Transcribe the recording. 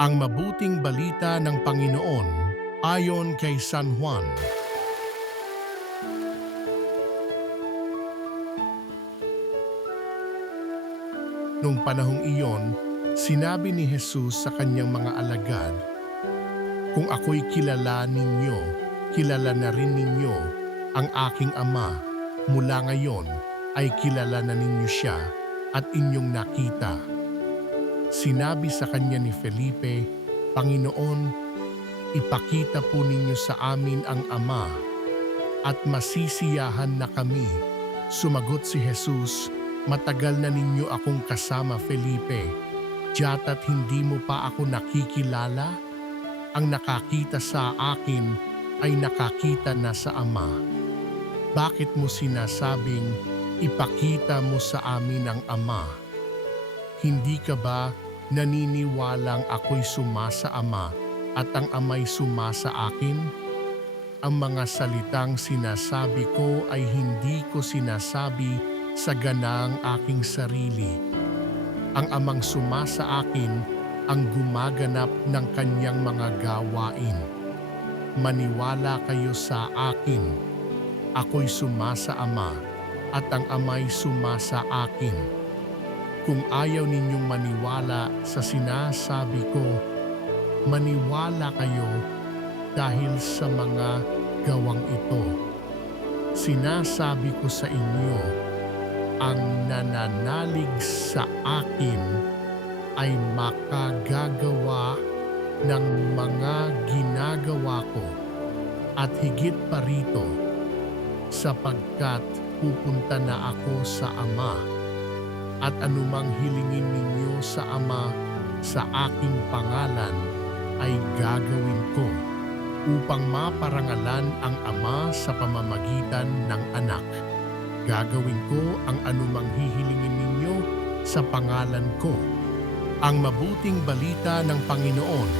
Ang mabuting balita ng Panginoon ayon kay San Juan. Nung panahong iyon, sinabi ni Jesus sa kanyang mga alagad, "Kung ako'y kilala ninyo, kilala na rin ninyo ang aking Ama. Mula ngayon ay kilala na ninyo siya at inyong nakita." Sinabi sa kanya ni Felipe, "Panginoon, ipakita po ninyo sa amin ang Ama at masisiyahan na kami." Sumagot si Jesus, "Matagal na ninyo akong kasama, Felipe. Diya't hindi mo pa ako nakikilala? Ang nakakita sa akin ay nakakita na sa Ama. Bakit mo sinasabing, ipakita mo sa amin ang Ama? Hindi ka ba naniniwalang ako'y sumasa Ama at ang Ama'y sumasa akin? Ang mga salitang sinasabi ko ay hindi ko sinasabi sa ganang aking sarili. Ang Amang sumasa akin ang gumaganap ng kanyang mga gawain. Maniwala kayo sa akin. Ako'y sumasa Ama at ang Ama'y sumasa akin. Kung ayaw ninyong maniwala sa sinasabi ko, maniwala kayo dahil sa mga gawang ito. Sinasabi ko sa inyo, ang nananalig sa akin ay makagagawa ng mga ginagawa ko at higit pa rito, sapagkat pupunta na ako sa Ama. At anumang hilingin ninyo sa Ama sa aking pangalan ay gagawin ko, upang maparangalan ang Ama sa pamamagitan ng Anak. Gagawin ko ang anumang hihilingin ninyo sa pangalan ko. Ang mabuting balita ng Panginoon